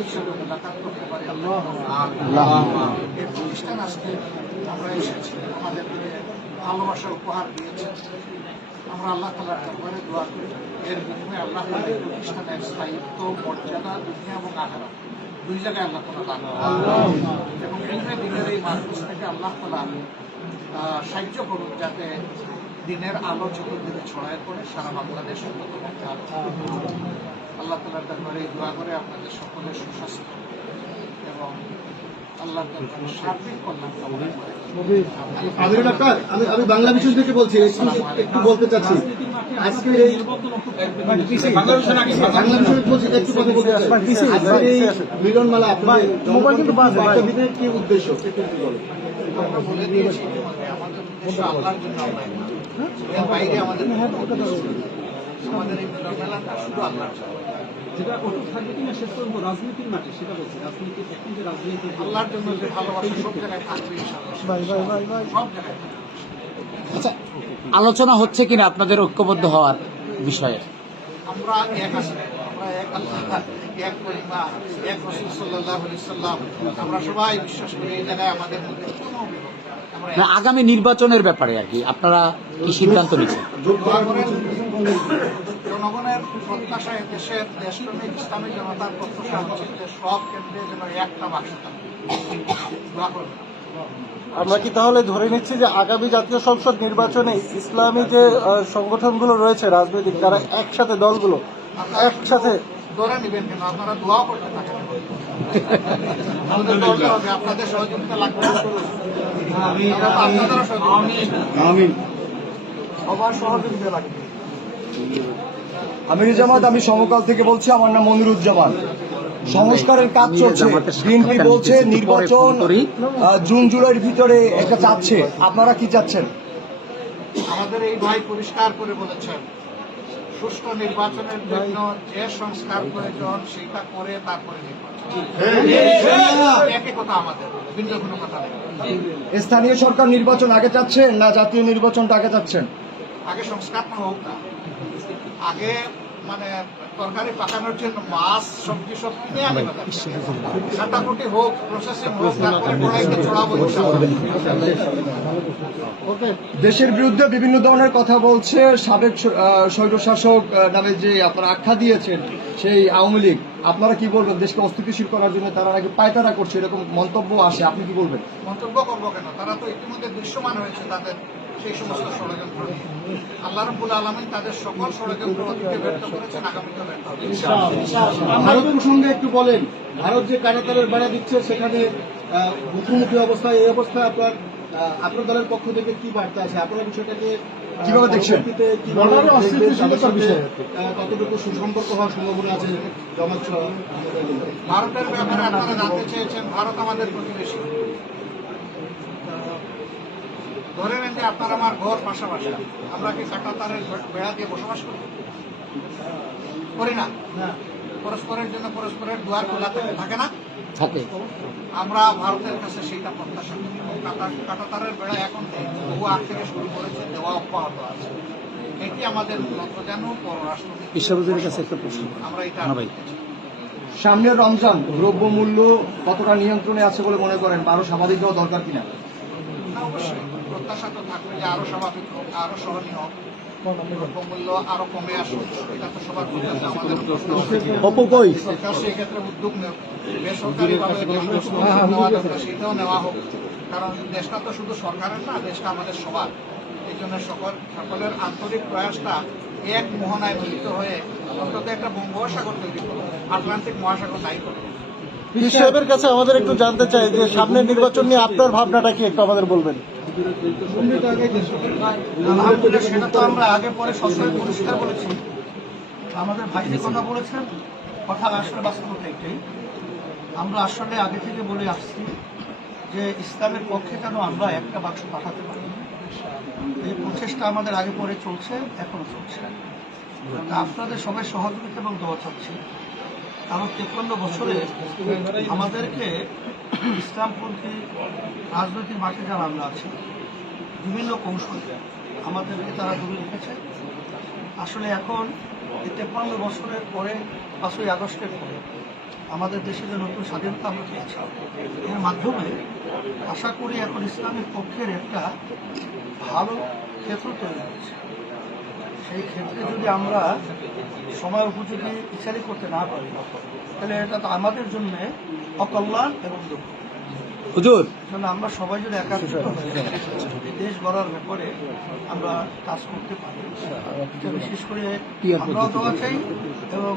হিসেবে মোলাকাত করতে পারি এই প্রতিষ্ঠান আজকে আমরা এসেছি আমাদেরকে ভালোবাসা উপহার দিয়েছেন আমরা আল্লাহ তালার দরবারে দোয়া করি। এর বিনিময়ে আল্লাহ তালা এই প্রতিষ্ঠানের স্থায়িত্ব মর্যাদা দুনিয়া এবং আহারা দুই জায়গায় আল্লাহ তালা দান এবং দিনের এই থেকে আল্লাহ তালা সাহায্য করুন যাতে দিনের আলো চতুর্দিকে ছড়ায় পড়ে সারা বাংলাদেশ অন্তত। আল্লাহ তালার দরবারে দোয়া করে আপনাদের সকলের সুস্বাস্থ্য এবং আমি আমি বাংলা মিশন থেকে বলছি একটু একটু বলতে চাচ্ছি। আজকের এই মিলনমালা দিনের কি উদ্দেশ্য? আমাদের বাইরে আমাদের। আমাদের এই শুধু আল্লাহর যেটা অটুট থাকবে কিনা শেষ পর্যন্ত রাজনীতির মাঠে সেটা বলছি। রাজনীতি এখন যে রাজনীতি আল্লাহর জন্য যে ভালোবাসা সব জায়গায় থাকবে ইনশাআল্লাহ। সব জায়গায় আচ্ছা আলোচনা হচ্ছে কিনা আপনাদের ঐক্যবদ্ধ হওয়ার বিষয়ে? আমরা এক আছি আমরা এক আল্লাহ এক পরিবার এক রসুল সাল্লাহ সাল্লাম আমরা সবাই বিশ্বাস করি এই জায়গায় আমাদের মধ্যে কোনো আগামী নির্বাচনের ব্যাপারে আর কি। আপনারা কি সিদ্ধান্ত নিচ্ছেন? জনগণের প্রত্যাশা দেশের দেশপ্রেমিক ইসলামী জনতার প্রত্যাশা হচ্ছে যে সব কেন্দ্রে যেন একটা বাক্স দোয়া আমরা কি তাহলে ধরে নিচ্ছি যে আগামী জাতীয় সংসদ নির্বাচনে ইসলামী যে সংগঠনগুলো রয়েছে রাজনৈতিক তারা একসাথে দলগুলো একসাথে ধরে নেবেন কেন আপনারা দোয়াও করতে থাকেন। আপনাদের সহযোগিতা লাগবে আমরা তো আপনাদেরও সহযোগিতা আমিন। সবার সহযোগিতা লাগবে। আমিরুজ্জামান আমি সমকাল থেকে বলছি আমার নাম মনিরুজ্জামান। সংস্কারের কাজ চলছে। বিএনপি বলছে নির্বাচন জুন জুলাইয়ের ভিতরে এটা চাচ্ছে। আপনারা কি চাচ্ছেন? আমাদের এই ভাই পরিষ্কার করে বলেছেন সুষ্ঠু নির্বাচনের জন্য যে সংস্কার প্রয়োজন সেটা করে তারপরে নির্বাচন। একই কথা আমাদের ভিন্ন কথা স্থানীয় সরকার নির্বাচন আগে চাচ্ছেন না জাতীয় নির্বাচনটা আগে চাচ্ছেন? আগে সংস্কার হোক না। আগে মানে তরকারি পাকানোর জন্য মাছ সবজি সব কিনে আনে। কাটাকুটি হোক প্রসেসিং হোক তারপরে কড়াইতে দেশের বিরুদ্ধে বিভিন্ন ধরনের কথা বলছে। সাবেক স্বৈরশাসক নামে যে আপনারা আখ্যা দিয়েছেন সেই আওয়ামী লীগ আপনারা কি বলবেন? দেশকে অস্থিতিশীল করার জন্য তারা নাকি পায়তারা করছে? এরকম মন্তব্য আসে আপনি কি বলবেন? মন্তব্য করব কেন? তারা তো ইতিমধ্যে দৃশ্যমান হয়েছে তাদের সেই সমস্ত ষড়যন্ত্র নিয়ে। আল্লাহ রব্বুল আলমিন তাদের সকল ষড়যন্ত্র অতীতে ব্যর্থ করেছেন আগামীতে ব্যর্থ ভারত প্রসঙ্গে একটু বলেন ভারত যে কাটাতারের বেড়া দিচ্ছে সেখানে মুখোমুখি অবস্থা এই অবস্থায় আপনার আপনার দলের পক্ষ থেকে কি বার্তা আছে? আপনারা বিষয়টাকে কীভাবে দেখছেন? কতটুকু সুসম্পর্ক হওয়ার সম্ভাবনা আছে? জন্য? ভারতের ব্যাপারে আপনারা জানতে চেয়েছেন ভারত আমাদের প্রতিবেশী। ধরে নেন যে আপনার আমার ঘর পাশাপাশি। আমরা কি কাটাতারের বেড়া দিয়ে বসবাস করি? করি না? পরস্পরের জন্য পরস্পরের দুয়ার খোলা থাকে থাকে না? থাকে। আমরা ভারতের কাছে সেইটা প্রত্যাশা করি। কাটা- বেড়া এখন বহু আগ থেকে শুরু করেছে দেওয়া অব্যাহত আছে। এটি আমাদের যেন পররাষ্ট্র। বিশ্ববাজারের কাছে একটা প্রশ্ন। আমরা এটা হ্যাঁ সামনের রমজান দ্রব্যমূল্য কতটা নিয়ন্ত্রণে আছে বলে মনে করেন? আরও স্বাভাবিক হওয়া দরকার কিনা? না, অবশ্যই। প্রত্যাশা তো থাকবে যে আরও স্বাভাবিক হোক আরও সহনীয় হোক দ্রব্যমূল্য আরও কমে আসুক এটা তো সবার প্রত্যাশা আমাদের প্রত্যাশা। অপু কই? সরকার সেই উদ্যোগ নেব বেসরকারিভাবে যে সমস্ত উদ্যোগ নেওয়া দরকার সেটাও নেওয়া হোক। কারণ দেশটা তো শুধু সরকারের না দেশটা আমাদের সবার। এই জন্য সকল সকলের আন্তরিক প্রয়াসটা এক মোহনায় মিলিত হয়ে অন্তত একটা বঙ্গোপসাগর তৈরি করো আটলান্টিক মহাসাগর নাই করো সাহেবের কাছে আমাদের একটু জানতে চাই যে সামনের নির্বাচন নিয়ে আপনার ভাবনাটা কি একটু আমাদের বলবেন? সেটা তো আমরা আগে পরে সবসময় পরিষ্কার বলেছি আমাদের ভাই কথা বলেছেন কথা আসলে বাস্তবতা এটাই আমরা আসলে আগে থেকে বলে আসছি যে ইসলামের পক্ষে যেন আমরা একটা বাক্স পাঠাতে পারি এই প্রচেষ্টা আমাদের আগে পরে চলছে, এখনও চলছে আপনাদের সবাই সহযোগিতা এবং দোয়া চাচ্ছি। কারণ তেপ্পান্ন বছরে আমাদেরকে ইসলামপন্থী রাজনৈতিক মাঠে যারা আমরা আছি, বিভিন্ন কৌশলে আমাদেরকে তারা দূরে রেখেছে। আসলে এখন এই তেপ্পান্ন বছরের পরে, পাঁচই আগস্টের পরে আমাদের দেশে যে নতুন স্বাধীনতা আমরা পেয়েছি, এর মাধ্যমে আশা করি এখন ইসলামের পক্ষের একটা ভালো ক্ষেত্র তৈরি হয়েছে। সেই ক্ষেত্রে যদি আমরা সময় উপযোগী বিচারই করতে না পারি তাহলে এটা তো আমাদের জন্য অকল্যাণ এবং দুঃখ। হুজুর। আমরা সবাই যদি একাত্রিত দেশ গড়ার ব্যাপারে আমরা কাজ করতে পারি। বিশেষ করে আমরাও দোয়া চাই এবং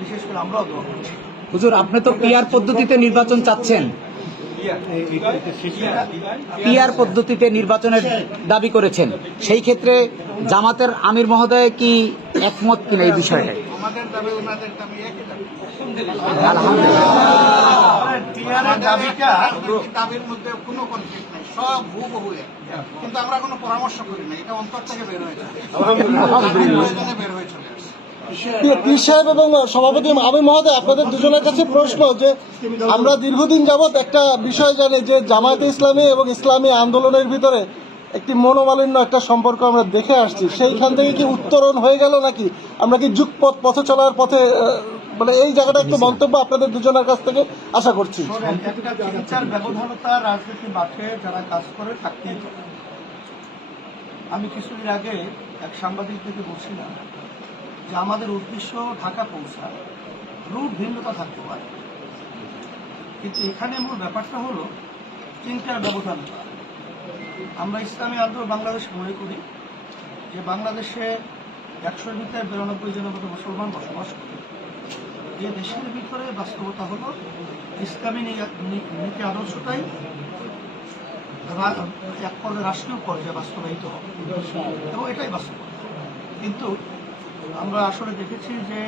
বিশেষ করে আমরাও দোয়া করছি। হুজুর আপনি তো পিআর পদ্ধতিতে নির্বাচন চাচ্ছেন। পিআর পদ্ধতিতে নির্বাচনের দাবি করেছেন। সেই ক্ষেত্রে জামাতের আমির মহোদয় কি একমত কিনা এই এক। কিন্তু আমরা কোনো পরামর্শ করি না এটা অন্তর থেকে বের হয়ে যায় প্রয়োজনে বের হয়ে চলে আসে পীর সাহেব এবং সভাপতি আমি মহোদয় আপনাদের দুজনের কাছে প্রশ্ন যে আমরা দীর্ঘদিন যাবৎ একটা বিষয় জানি যে জামায়াতে ইসলামী এবং ইসলামী আন্দোলনের ভিতরে একটি মনোমালিন্য একটা সম্পর্ক আমরা দেখে আসছি। সেইখান থেকে কি উত্তরণ হয়ে গেল নাকি? আমরা কি যুগপথ পথে চলার পথে মানে এই জায়গাটা একটু মন্তব্য আপনাদের দুজনের কাছ থেকে আশা করছি। শোনেন, একটা চিকিৎসার ব্যবধানতা রাজনীতি মাঠে যারা কাজ করে থাকতেই আমি কিছুদিন আগে এক সাংবাদিক থেকে বলছিলাম যে আমাদের উদ্দেশ্য ঢাকা পৌঁছা রূপ ভিন্নতা থাকতে পারে। কিন্তু এখানে মূল ব্যাপারটা হলো চিন্তার ব্যবধানতা আমরা ইসলামী আন্দোলন বাংলাদেশ মনে করি যে বাংলাদেশে একশোর ভিতরে বিরানব্বই জনের মতো মুসলমান বসবাস করে। এ দেশের ভিতরে বাস্তবতা হলো ইসলামী নীতি আদর্শটাই এক পর্যায়ে রাষ্ট্রীয় পর্যায়ে বাস্তবায়িত হবে। এবং এটাই বাস্তবতা। কিন্তু আমরা আসলে দেখেছি যে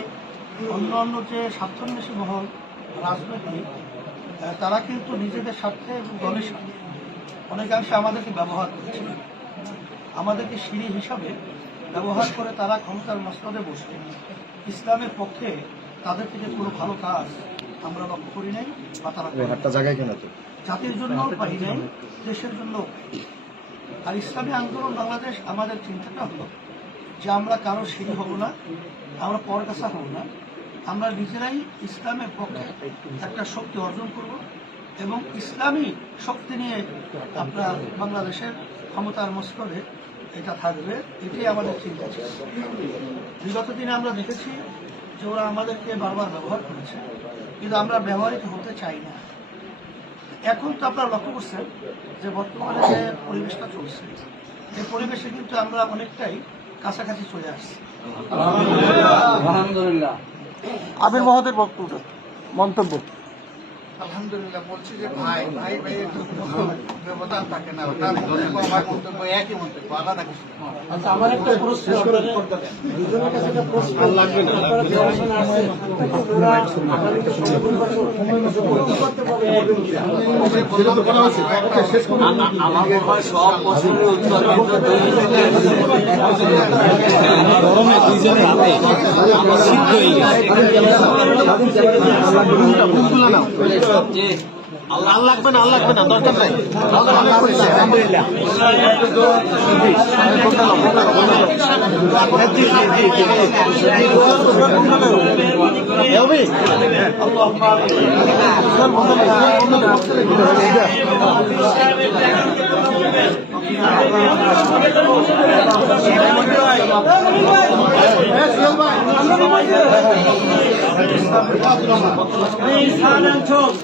অন্য অন্য যে স্বার্থান্বেষী মহল রাজনৈতিক তারা কিন্তু নিজেদের স্বার্থে এবং দলের স্বার্থে অনেকাংশে আমাদেরকে ব্যবহার করেছে আমাদেরকে সিঁড়ি হিসাবে ব্যবহার করে তারা ক্ষমতার মস্তদে বসে। ইসলামের পক্ষে তাদের থেকে কোনো ভালো কাজ আমরা লক্ষ্য করি নাই বা তারা জায়গায় কেন জাতির জন্য পারি নাই দেশের জন্য আর ইসলামী আন্দোলন বাংলাদেশ আমাদের চিন্তাটা হলো যে আমরা কারও সিঁড়ি হব না, আমরা পরকাছা হব না। আমরা নিজেরাই ইসলামের পক্ষে একটা শক্তি অর্জন করব এবং ইসলামী শক্তি নিয়ে আপনার বাংলাদেশের ক্ষমতার মস্তরে এটা থাকবে, এটাই আমাদের চিন্তা। ছিল বিগত দিনে আমরা দেখেছি যে ওরা আমাদেরকে বারবার ব্যবহার করেছে, কিন্তু আমরা ব্যবহৃত হতে চাই না। এখন তো আপনারা লক্ষ্য করছেন যে বর্তমানে যে পরিবেশটা চলছে, এই পরিবেশে কিন্তু আমরা অনেকটাই কাছাকাছি চলে আসছি। আমির মহোদয়ের বক্তব্য মন্তব্য। আলহামদুলিল্লাহ বলছি যে ভাই ভাই ভাই ব্যবধান থাকে না তার মন্তব্য আমার মন্তব্য একই মন্তব্য আলাদা কিছু না। যেটা তো বলা হচ্ছে ওকে শেষ করুন গরমে দুইজনের হাতে সিদ্ধ হয়ে গেছে 双 আল্লাহ লাগবে না আল্লাহ লাগবে না দরকার নাই।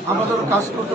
আমাদের কাজ করতে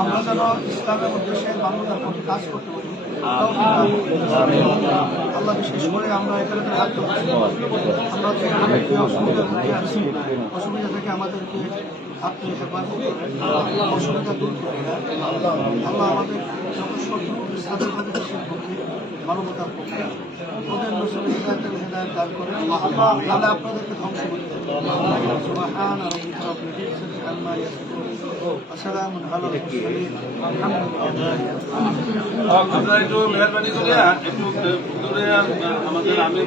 আমরা যেন ইসলামের উদ্দেশ্যে মানবতার পক্ষে কাজ করতে পারি আল্লাহ বিশেষ করে আমরা এখানে হাত ধরছি আমরা যেখানে অসুবিধার মধ্যে আছি অসুবিধা থেকে আমাদেরকে আপনি হেফাজত করেন অসুবিধা দূর করে আল্লাহ আমাদের যত শত্রু স্বাধীনতা দেশের পক্ষে মানবতার পক্ষে ওদের নসলে হেদায়তের হেদায়ত দান করেন আল্লাহ আপনাদেরকে ধ্বংস করে দেন সুবহান আপনারা একটু মেহরবানি করে একটু আমাদের আমি